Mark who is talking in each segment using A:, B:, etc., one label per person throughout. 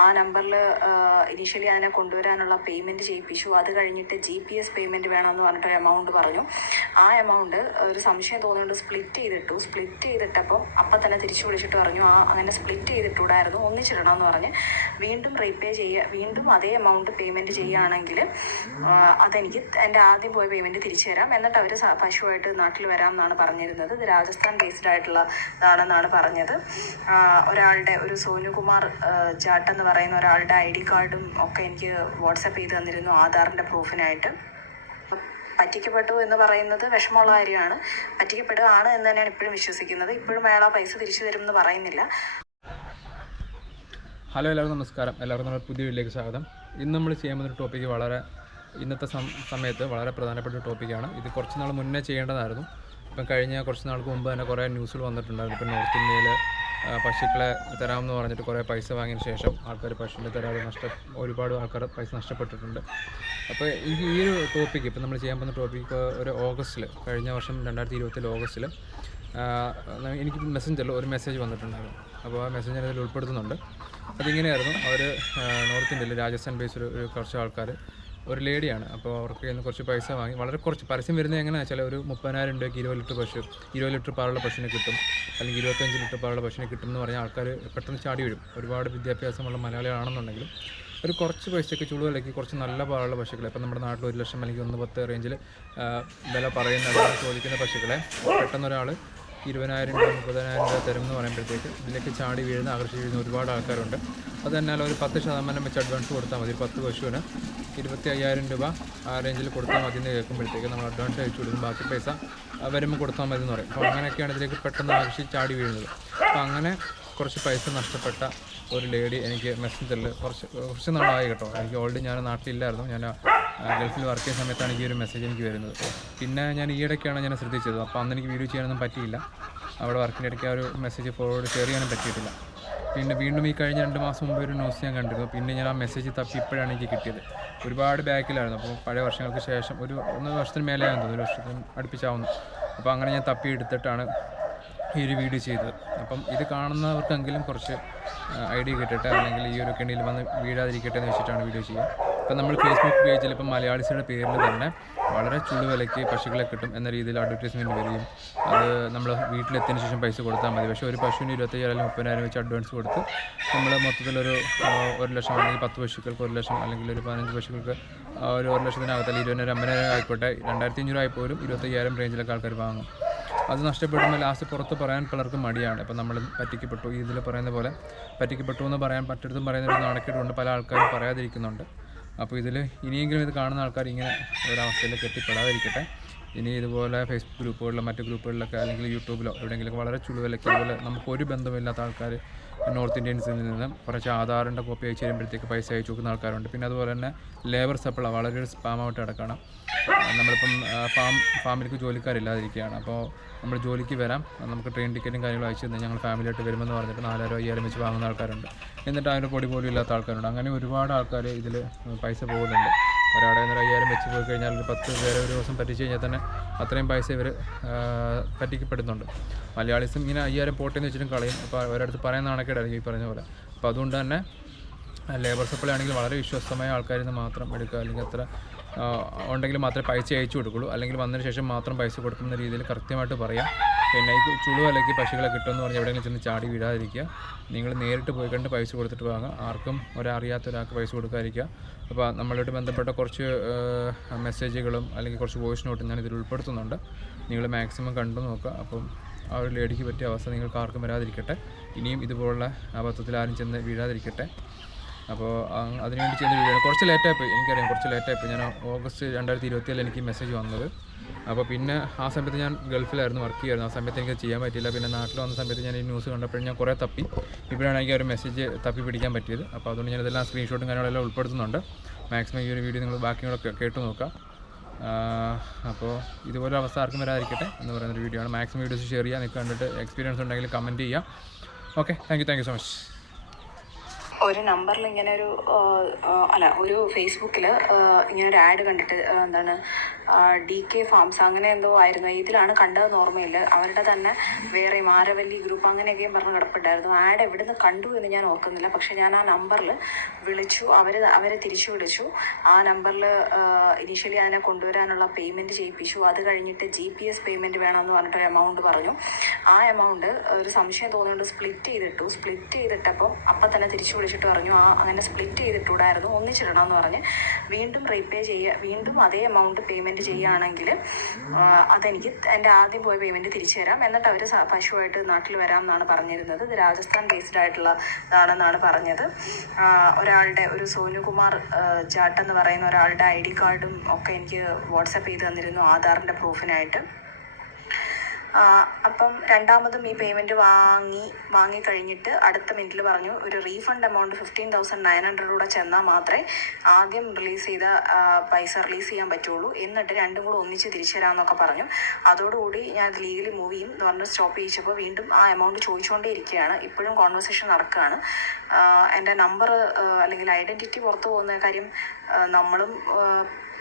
A: ആ നമ്പറിൽ ഇനീഷ്യലി അതിനെ കൊണ്ടുവരാനുള്ള പേയ്മെന്റ് ചെയ്യിപ്പിച്ചു. അത് കഴിഞ്ഞിട്ട് ജി പി എസ് പേയ്മെന്റ് വേണമെന്ന് പറഞ്ഞിട്ട് ഒരു എമൗണ്ട് പറഞ്ഞു. ആ എമൗണ്ട് ഒരു സംശയം തോന്നുന്നുണ്ട് സ്പ്ലിറ്റ് ചെയ്തിട്ടു. സ്പ്ലിറ്റ് ചെയ്തിട്ടപ്പം അപ്പം തന്നെ തിരിച്ചു വിളിച്ചിട്ട് പറഞ്ഞു ആ അങ്ങനെ സ്പ്ലിറ്റ് ചെയ്തിട്ടൂടായിരുന്നു ഒന്നിച്ചിടണമെന്ന് പറഞ്ഞ് വീണ്ടും റീപേ ചെയ്യുക വീണ്ടും അതേ എമൗണ്ട് പേയ്മെന്റ് ചെയ്യുകയാണെങ്കിൽ അതെനിക്ക് എന്റെ ആദ്യം പോയ പേയ്മെന്റ് തിരിച്ചു തരാം. എന്നിട്ട് അവർ പശുവായിട്ട് നാട്ടിൽ വരാം എന്നാണ് പറഞ്ഞിരുന്നത്. ഇത് രാജസ്ഥാൻ ബേസ്ഡ് ആയിട്ടുള്ള ഇതാണെന്നാണ് പറഞ്ഞത് ഒരാളുടെ ഒരു സോനുകുമാർ ജാട്ട് എന്ന് പറയുന്ന ഒരാളുടെ ഐ ഡി കാർഡും ഒക്കെ എനിക്ക് വാട്സപ്പ് ചെയ്ത് തന്നിരുന്നു ആധാറിന്റെ പ്രൂഫിനായിട്ട്. പറ്റിക്കപ്പെട്ടു എന്ന് പറയുന്നത് വിഷമമുള്ള കാര്യമാണ്. പറ്റിക്കപ്പെടുകയാണ് എന്ന് തന്നെയാണ് ഇപ്പോഴും വിശ്വസിക്കുന്നത്. ഇപ്പോഴും അയാൾ ആ പൈസ തിരിച്ചു തരും എന്ന് പറയുന്നില്ല.
B: ഹലോ എല്ലാവർക്കും നമസ്കാരം. എല്ലാവർക്കും നമ്മുടെ പുതിയ വീട്ടിലേക്ക് സ്വാഗതം. ഇന്ന് നമ്മൾ ചെയ്യാൻ പോകുന്ന ടോപ്പിക്ക് വളരെ ഇന്നത്തെ സമയത്ത് വളരെ പ്രധാനപ്പെട്ട ടോപ്പിക്കാണ്. ഇത് കുറച്ച് നാൾ മുന്നേ ചെയ്യേണ്ടതായിരുന്നു. ഇപ്പം കഴിഞ്ഞ കുറച്ച് നാൾക്ക് മുമ്പ് തന്നെ കുറേ ന്യൂസുകൾ വന്നിട്ടുണ്ടായിരുന്നു. ഇപ്പം നോർത്ത് ഇന്ത്യയിൽ പശുക്കളെ തരാമെന്ന് പറഞ്ഞിട്ട് കുറേ പൈസ വാങ്ങിയതിന് ശേഷം ആൾക്കാർ പശുവിനെ തരാതെ നഷ്ട ഒരുപാട് ആൾക്കാർ പൈസ നഷ്ടപ്പെട്ടിട്ടുണ്ട്. അപ്പോൾ ഈ ഈ ഒരു ടോപ്പിക്ക് ഇപ്പം നമ്മൾ ചെയ്യാൻ പോകുന്ന ടോപ്പിക്ക് ഒരു ഓഗസ്റ്റിൽ കഴിഞ്ഞ വർഷം രണ്ടായിരത്തി ഇരുപത്തിൽ ഓഗസ്റ്റിൽ എനിക്ക് മെസ്സഞ്ചറിൽ ഒരു മെസ്സേജ് വന്നിട്ടുണ്ടായിരുന്നു. അപ്പോൾ ആ മെസ്സേജ് അതിൽ ഉൾപ്പെടുത്തുന്നുണ്ട്. അതിങ്ങനെയായിരുന്നു. അവർ നോർത്ത് ഇന്ത്യയിൽ രാജസ്ഥാൻ ബേസ് ഒരു കുറച്ച് ആൾക്കാർ ഒരു ലേഡിയാണ്. അപ്പോൾ അവർക്ക് കയ്യിൽ കുറച്ച് പൈസ വാങ്ങി. വളരെ കുറച്ച് പരസ്യം വരുന്നത് എങ്ങനെയാണെന്ന് വെച്ചാൽ ഒരു മുപ്പതിനായിരം രൂപയ്ക്ക് ഇരുപത് ലിറ്റർ പശു ഇരുപത് ലിറ്റർ പാലുള്ള പശുവിനെ കിട്ടും. അല്ലെങ്കിൽ ഇരുപത്തഞ്ച് ലിറ്റർ പാലുള്ള പശുവിനെ കിട്ടും എന്ന് പറഞ്ഞാൽ ആൾക്കാർ പെട്ടെന്ന് ചാടി വരും. ഒരുപാട് വിദ്യാഭ്യാസമുള്ള മലയാളികളാണെന്നുണ്ടെങ്കിലും ഒരു കുറച്ച് പൈസയ്ക്ക് ചുളു വിലയ്ക്ക് കുറച്ച് നല്ല പാലുള്ള പശുക്കളെ ഇപ്പം നമ്മുടെ നാട്ടിൽ ഒരു ലക്ഷം അല്ലെങ്കിൽ ഒന്ന് പത്ത് റേഞ്ചിൽ വില പറയുന്ന ചോദിക്കുന്ന പശുക്കളെ പെട്ടെന്ന് ഒരാൾ ഇരുപതിനായിരം രൂപ മുപ്പതിനായിരം രൂപ തരും എന്ന് പറയുമ്പോഴത്തേക്ക് ഇതിലേക്ക് ചാടി വീഴുന്ന ആകർഷിച്ച് വീഴുന്ന ഒരുപാട് ആൾക്കാരുണ്ട്. അത് തന്നെ ഒരു പത്ത് ശതമാനം വെച്ച് അഡ്വാൻസ് കൊടുത്താൽ മതി. പത്ത് പശുവിന് ഇരുപത്തി അയ്യായിരം രൂപ ആ റേഞ്ചിൽ കൊടുത്താൽ മതി എന്ന് കേൾക്കുമ്പോഴത്തേക്ക് നമ്മൾ അഡ്വാൻസ് അയച്ചു കൊടുക്കും. ബാക്കി പൈസ വരുമ്പോൾ കൊടുത്താൽ മതി എന്ന് പറയും. അപ്പോൾ അങ്ങനെയൊക്കെയാണ് ഇതിലേക്ക് പെട്ടെന്ന് ആകർഷിച്ച് ചാടി വീഴുന്നത്. അപ്പോൾ അങ്ങനെ കുറച്ച് പൈസ നഷ്ടപ്പെട്ട ഒരു ലേഡി എനിക്ക് മെസ്സഞ്ചറിൽ കുറച്ച് കുറച്ച് നാളായി കേട്ടോ. എനിക്ക് ഓൾറെഡി ഞാൻ നാട്ടിലില്ലായിരുന്നു. ഞാൻ ഗൾഫിൽ വർക്ക് ചെയ്യുന്ന സമയത്താണ് ഈ ഒരു മെസ്സേജ് എനിക്ക് വരുന്നത്. പിന്നെ ഞാൻ ഈയിടയ്ക്കാണ് ഞാൻ ശ്രദ്ധിച്ചത്. അപ്പോൾ അന്ന് എനിക്ക് വീഡിയോ ചെയ്യാനൊന്നും പറ്റിയില്ല. അവിടെ വർക്കിന്റെ ഇടയ്ക്ക് ആ ഒരു മെസ്സേജ് ഫോർവേഡ് ഷെയർ ചെയ്യാനും പറ്റിയിട്ടില്ല. പിന്നെ വീണ്ടും ഈ കഴിഞ്ഞ രണ്ട് മാസം മുമ്പ് ഒരു ന്യൂസ് ഞാൻ കണ്ടിരുന്നു. പിന്നെ ഞാൻ ആ മെസ്സേജ് തപ്പി ഇപ്പോഴാണ് എനിക്ക് കിട്ടിയത്. ഒരുപാട് ബാക്കിലായിരുന്നു. അപ്പോൾ പഴയ വർഷങ്ങൾക്ക് ശേഷം ഒരു ഒന്ന് വർഷത്തിന് മേലെ ആണെന്ന് തോന്നുന്നു. ഒരു വർഷത്തിന് അടുപ്പിച്ചാവുന്നു. അപ്പോൾ അങ്ങനെ ഞാൻ തപ്പി എടുത്തിട്ടാണ് ഈ ഒരു വീഡിയോ ചെയ്തത്. അപ്പം ഇത് കാണുന്നവർക്കെങ്കിലും കുറച്ച് ഐഡിയ കിട്ടട്ടെ? അല്ലെങ്കിൽ ഈ ഒരു കെണിയിൽ വന്ന് വീഴാതിരിക്കട്ടെ എന്ന് വെച്ചിട്ടാണ് വീഡിയോ ചെയ്യുക. ഇപ്പം നമ്മൾ ഫേസ്ബുക്ക് പേജിൽ ഇപ്പം മലയാളിസിയുടെ പേരിൽ തന്നെ വളരെ ചുള്ളു വിലയ്ക്ക് പശുക്കളെ കിട്ടും എന്ന രീതിയിൽ അഡ്വർടൈസ്മെന്റ് വരികയും അത് നമ്മൾ വീട്ടിലെത്തിയതിന് ശേഷം പൈസ കൊടുത്താൽ മതി. പക്ഷേ ഒരു പശുവിന് ഇരുപത്തയ്യായിരം അല്ലെങ്കിൽ മുപ്പതിനായിരം വെച്ച് അഡ്വാൻസ് കൊടുത്ത് നമ്മൾ മൊത്തത്തിലൊരു ഒരു ലക്ഷം അല്ലെങ്കിൽ പത്ത് പശുക്കൾക്ക് ഒരു ലക്ഷം അല്ലെങ്കിൽ ഒരു പതിനഞ്ച് പശുക്കൾക്ക് ഒരു ഒരു ലക്ഷത്തിനകത്ത് അല്ലെങ്കിൽ ഇരുപതിനായിരം അമ്പതിനായിരം ആയിക്കോട്ടെ രണ്ടായിരത്തി അഞ്ഞൂറ് ആയിപ്പോലും ഇരുപത്തയ്യായിരം റേഞ്ചിലൊക്കെ ആൾക്കാർ വാങ്ങും. അത് നഷ്ടപ്പെടുമ്പോൾ ലാസ്റ്റ് പുറത്ത് പറയാൻ പലർക്കും മടിയാണ്. ഇപ്പം നമ്മൾ പറ്റിക്കപ്പെട്ടു. ഇതിൽ പറയുന്ന പോലെ പറ്റിക്കപ്പെട്ടു എന്ന് പറയാൻ പറ്റരുതും പറയുന്ന ഒരു നാണക്കേടുകൊണ്ട് പല ആൾക്കാരും പറയാതിരിക്കുന്നുണ്ട്. അപ്പോൾ ഇതിൽ ഇനിയെങ്കിലും ഇത് കാണുന്ന ആൾക്കാർ ഇങ്ങനെ ഒരവസ്ഥയിലേക്ക് എത്തിപ്പെടാതിരിക്കട്ടെ. ഇനി ഇതുപോലെ ഫേസ്ബുക്ക് ഗ്രൂപ്പുകളിലോ മറ്റ് ഗ്രൂപ്പുകളിലൊക്കെ അല്ലെങ്കിൽ യൂട്യൂബിലോ എവിടെയെങ്കിലും വളരെ ചുളുവിലൊക്കെ ഇതുപോലെ നമുക്ക് ഒരു ബന്ധമില്ലാത്ത ആൾക്കാർ നോർത്ത് ഇന്ത്യൻസിൽ നിന്ന് കുറച്ച് ആധാറിന്റെ കോപ്പി അയച്ചു തരുമ്പോഴത്തേക്ക് പൈസ അയച്ചു കൊടുക്കുന്ന ആൾക്കാരുണ്ട്. പിന്നെ അതുപോലെ തന്നെ ലേബർ സപ്ലൈ വളരെ ഒരു സ്പാമായിട്ട് കിടക്കണം. നമ്മളിപ്പം ഫാം ഫാമിലേക്ക് ജോലിക്കാരില്ലാതിരിക്കുകയാണ്. അപ്പോൾ നമ്മൾ ജോലിക്ക് വരാം. നമുക്ക് ട്രെയിൻ ടിക്കറ്റും കാര്യങ്ങളും അയച്ചു തന്നെ ഞങ്ങൾ ഫാമിലിയായിട്ട് വരുമെന്ന് പറഞ്ഞിട്ട് നാലായിരം അയ്യായിരം വെച്ച് വാങ്ങുന്ന ആൾക്കാരുണ്ട്. എന്നിട്ട് അതിന്റെ പൊടി പോലും ഇല്ലാത്ത ആൾക്കാരുണ്ട്. അങ്ങനെ ഒരുപാട് ആൾക്കാർ ഇതിൽ പൈസ പോകുന്നുണ്ട്. ഒരാടെ ഒരു അയ്യായിരം വെച്ച് പോയി കഴിഞ്ഞാൽ ഒരു പത്ത് പേരെ ഒരു ദിവസം പറ്റിച്ച് കഴിഞ്ഞാൽ തന്നെ അത്രയും പൈസ ഇവർ പറ്റിക്കപ്പെടുന്നുണ്ട്. മലയാളീസും ഇങ്ങനെ അയ്യായിരം പോട്ടെന്ന് വെച്ചിട്ടും കളയും. അപ്പോൾ ഒരിടത്ത് പറയുന്ന നാണക്കേടായിരിക്കും ഈ പറഞ്ഞ പോലെ. അപ്പോൾ അതുകൊണ്ട് തന്നെ ലേബർ സപ്ലൈ ആണെങ്കിൽ വളരെ വിശ്വസ്തമായ ആൾക്കാരിൽ നിന്ന് മാത്രം എടുക്കുക. അല്ലെങ്കിൽ അത്ര ഉണ്ടെങ്കിൽ മാത്രമേ പൈസ അയച്ചു കൊടുക്കുള്ളൂ. അല്ലെങ്കിൽ വന്നതിന് ശേഷം മാത്രം പൈസ കൊടുക്കുന്ന രീതിയിൽ കൃത്യമായിട്ട് പറയാം. പിന്നെ ഈ ചുളു വിലയ്ക്ക് പശുക്കളെ കിട്ടുമെന്ന് പറഞ്ഞ് എവിടെയെങ്കിലും ചെന്ന് ചാടി വിടാതിരിക്കുക നിങ്ങൾ നേരിട്ട് പോയി കണ്ട് പൈസ കൊടുത്തിട്ട് വാങ്ങുക. ആർക്കും ഒരറിയാത്ത ഒരാൾക്ക് പൈസ കൊടുക്കാതിരിക്കുക. അപ്പോൾ നമ്മളായിട്ട് ബന്ധപ്പെട്ട കുറച്ച് മെസ്സേജുകളും അല്ലെങ്കിൽ കുറച്ച് വോയിസ് നോട്ടും ഞാൻ ഇതിൽ ഉൾപ്പെടുത്തുന്നുണ്ട്. നിങ്ങൾ മാക്സിമം കണ്ടു നോക്കുക. അപ്പം ആ ഒരു ലേഡിക്ക് പറ്റിയ അവസ്ഥ നിങ്ങൾക്ക് ആർക്കും വരാതിരിക്കട്ടെ. ഇനിയും ഇതുപോലുള്ള അബദ്ധത്തിൽ ആരും ചെന്ന് വീഴാതിരിക്കട്ടെ. അപ്പോൾ അതിനുവേണ്ടി ചെയ്യുന്ന വീഡിയോ കുറച്ച് ലേറ്റായിപ്പോയി എനിക്കറിയാം കുറച്ച് ലേറ്റായിപ്പോയി ഞാൻ ഓഗസ്റ്റ് രണ്ടായിരത്തി ഇരുപത്തിയേഴിൽ എനിക്ക് മെസ്സേജ് വന്നത്. അപ്പോൾ പിന്നെ ആ സമയത്ത് ഞാൻ ഗൾഫിലായിരുന്നു വർക്ക് ചെയ്യുമായിരുന്നു. ആ സമയത്ത് എനിക്ക് ചെയ്യാൻ പറ്റിയില്ല. പിന്നെ നാട്ടിൽ വന്ന സമയത്ത് ഞാൻ ഈ ന്യൂസ് കണ്ടപ്പോഴും ഞാൻ കുറേ തപ്പി. ഇപ്പോഴാണ് എനിക്ക് ഒരു മെസ്സേജ് തപ്പി പിടിക്കാൻ പറ്റിയത്. അപ്പോൾ അതുകൊണ്ട് ഞാൻ ഇതെല്ലാം സ്ക്രീൻഷോട്ടും കാര്യങ്ങളെല്ലാം ഉൾപ്പെടുത്തുന്നുണ്ട്. മാക്സിമം ഈ ഒരു വീഡിയോ നിങ്ങൾ ബാക്കിയുള്ള കേട്ടു നോക്കാം അപ്പോൾ ഇതുപോലെ അവസ്ഥ ആർക്കും വരാതിരിക്കട്ടെ എന്ന് പറയുന്നൊരു വീഡിയോ ആണ്. മാക്സിമം വീഡിയോസ് ഷെയർ ചെയ്യുക നിങ്ങൾക്ക് കണ്ടിട്ട് എക്സ്പീരിയൻസ് ഉണ്ടെങ്കിൽ കമന്റ് ചെയ്യുക okay thank you thank you so much
A: ഒരു നമ്പറിൽ ഇങ്ങനെ ഒരു അല്ല ഒരു ഫേസ്ബുക്കിൽ ഇങ്ങനെ ഒരു ആഡ് കണ്ടിട്ട് എന്താണ് ഡി കെ ഫാംസ് അങ്ങനെ എന്തോ ആയിരുന്നു. ഇതിലാണ് കണ്ടതെന്ന് ഓർമ്മയില്ല. അവരുടെ തന്നെ വേറെ മാരവല്ലി ഗ്രൂപ്പ് അങ്ങനെയൊക്കെയും പറഞ്ഞ് കിടപ്പുണ്ടായിരുന്നു. ആഡ് എവിടെ നിന്ന് കണ്ടു എന്ന് ഞാൻ ഓർക്കുന്നില്ല. പക്ഷെ ഞാൻ ആ നമ്പറിൽ വിളിച്ചു. അവർ അവരെ തിരിച്ചു വിളിച്ചു. ആ നമ്പറിൽ ഇനീഷ്യലി അതിനെ കൊണ്ടുവരാനുള്ള പേയ്മെന്റ് ചെയ്യിപ്പിച്ചു. അത് കഴിഞ്ഞിട്ട് ജി പി എസ് പേയ്മെന്റ് വേണമെന്ന് പറഞ്ഞിട്ടൊരു എമൗണ്ട് പറഞ്ഞു. ആ എമൗണ്ട് ഒരു സംശയം തോന്നുന്നുണ്ട് സ്പ്ലിറ്റ് ചെയ്തിട്ടു. സ്പ്ലിറ്റ് ചെയ്തിട്ടപ്പം അപ്പം തന്നെ തിരിച്ചു വിളിച്ചിട്ട് പറഞ്ഞു ആ അങ്ങനെ സ്പ്ലിറ്റ് ചെയ്തിട്ടൂടായിരുന്നു ഒന്നിച്ചിടണം എന്ന് പറഞ്ഞ് വീണ്ടും റീപേ ചെയ്യുക വീണ്ടും അതേ എമൗണ്ട് പേയ്മെന്റ് ചെയ്യുകയാണെങ്കിൽ അതെനിക്ക് എന്റെ ആദ്യം പോയ പേയ്മെന്റ് തിരിച്ചു തരാം. എന്നിട്ട് അവർ പശുവായിട്ട് നാട്ടിൽ വരാം എന്നാണ് പറഞ്ഞിരുന്നത്. ഇത് രാജസ്ഥാൻ ബേസ്ഡ് ആയിട്ടുള്ള ഇതാണെന്നാണ് പറഞ്ഞത് ഒരാളുടെ ഒരു സോനുകുമാർ ചാട്ടെന്ന് എന്ന് പറയുന്ന ഒരാളുടെ ഐ ഡി കാർഡും ഒക്കെ എനിക്ക് വാട്സപ്പ് ചെയ്ത് തന്നിരുന്നു ആധാറിന്റെ പ്രൂഫിനായിട്ട് അപ്പം രണ്ടാമതും ഈ പേയ്മെന്റ് വാങ്ങി വാങ്ങി കഴിഞ്ഞിട്ട് അടുത്ത മിനിറ്റിൽ പറഞ്ഞു ഒരു refund amount fifteen thousand nine hundred കൂടെ ചെന്നാൽ മാത്രമേ ആദ്യം റിലീസ് ചെയ്ത പൈസ റിലീസ് ചെയ്യാൻ പറ്റുള്ളൂ. എന്നിട്ട് രണ്ടും കൂടെ ഒന്നിച്ച് തിരിച്ചു തരാമെന്നൊക്കെ പറഞ്ഞു. അതോടുകൂടി ഞാൻ അത് ലീഗലി മൂവ് ചെയ്യും എന്ന് പറഞ്ഞ് സ്റ്റോപ്പ് ചെയ്യിച്ചപ്പോൾ വീണ്ടും ആ എമൗണ്ട് ചോദിച്ചുകൊണ്ടേ ഇരിക്കുകയാണ്. ഇപ്പോഴും കോൺവെർസേഷൻ നടക്കുകയാണ്. എന്റെ നമ്പർ അല്ലെങ്കിൽ ഐഡന്റിറ്റി പുറത്തു പോകുന്ന കാര്യം നമ്മളും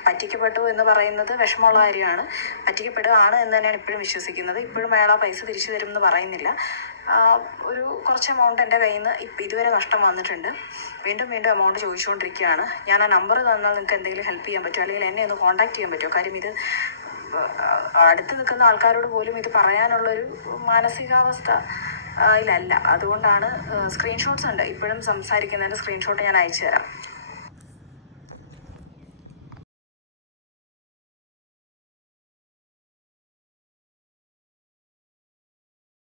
A: പറ്റിക്കപ്പെട്ടു എന്ന് പറയുന്നത് വിഷമമുള്ള കാര്യമാണ്. പറ്റിക്കപ്പെടുകയാണ് എന്ന് തന്നെയാണ് ഇപ്പോഴും വിശ്വസിക്കുന്നത്. ഇപ്പോഴും അയാൾ പൈസ തിരിച്ചു തരും എന്ന് പറയുന്നില്ല ഒരു കുറച്ച് എമൗണ്ട് എന്റെ കയ്യിൽ നിന്ന് ഇപ്പം ഇതുവരെ നഷ്ടം വന്നിട്ടുണ്ട്. വീണ്ടും വീണ്ടും എമൗണ്ട് ചോദിച്ചുകൊണ്ടിരിക്കുകയാണ്. ഞാൻ ആ നമ്പർ തന്നാൽ നിങ്ങൾക്ക് എന്തെങ്കിലും ഹെൽപ്പ് ചെയ്യാൻ പറ്റുമോ? അല്ലെങ്കിൽ എന്നെ ഒന്ന് കോൺടാക്ട് ചെയ്യാൻ പറ്റുമോ? കാര്യം ഇത് അടുത്ത് നിൽക്കുന്ന ആൾക്കാരോട് പോലും ഇത് പറയാനുള്ളൊരു മാനസികാവസ്ഥ ഇല്ല അതുകൊണ്ടാണ് സ്ക്രീൻഷോട്ട്സ് ഉണ്ട്. ഇപ്പോഴും സംസാരിക്കുന്നതിന്റെ സ്ക്രീൻഷോട്ട് ഞാൻ അയച്ചു തരാം.